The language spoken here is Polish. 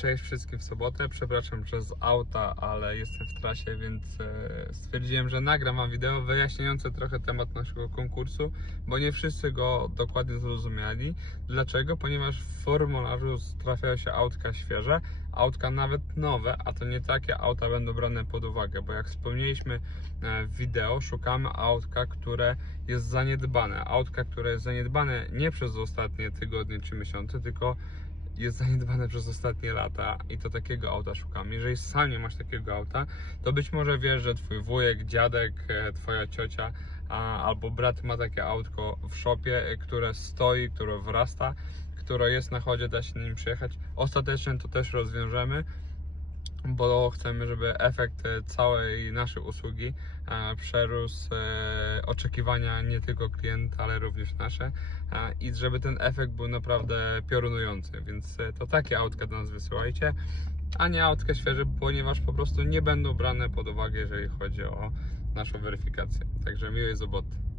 Cześć wszystkim w sobotę. Przepraszam, że z auta, ale jestem w trasie, więc e, stwierdziłem, że nagram wam wideo wyjaśniające trochę temat naszego konkursu, bo nie wszyscy go dokładnie zrozumieli. Dlaczego? Ponieważ w formularzu trafiają się autka świeże, autka nawet nowe, a to nie takie auta będą brane pod uwagę, bo jak wspomnieliśmy e, w wideo, szukamy autka, które jest zaniedbane. Autka, które jest zaniedbane nie przez ostatnie tygodnie czy miesiące, tylko jest zaniedbane przez ostatnie lata i to takiego auta szukamy. Jeżeli sam nie masz takiego auta, to być może wiesz, że twój wujek, dziadek, e, twoja ciocia a, albo brat ma takie autko w szopie, e, które stoi, które wrasta, które jest na chodzie, da się nim przejechać. Ostatecznie to też rozwiążemy bo chcemy, żeby efekt e, całej naszej usługi e, przerósł e, oczekiwania nie tylko klienta, ale również nasze i żeby ten efekt był naprawdę piorunujący, więc to takie autka do nas wysyłajcie, a nie autka świeże, ponieważ po prostu nie będą brane pod uwagę, jeżeli chodzi o naszą weryfikację. Także miłej soboty.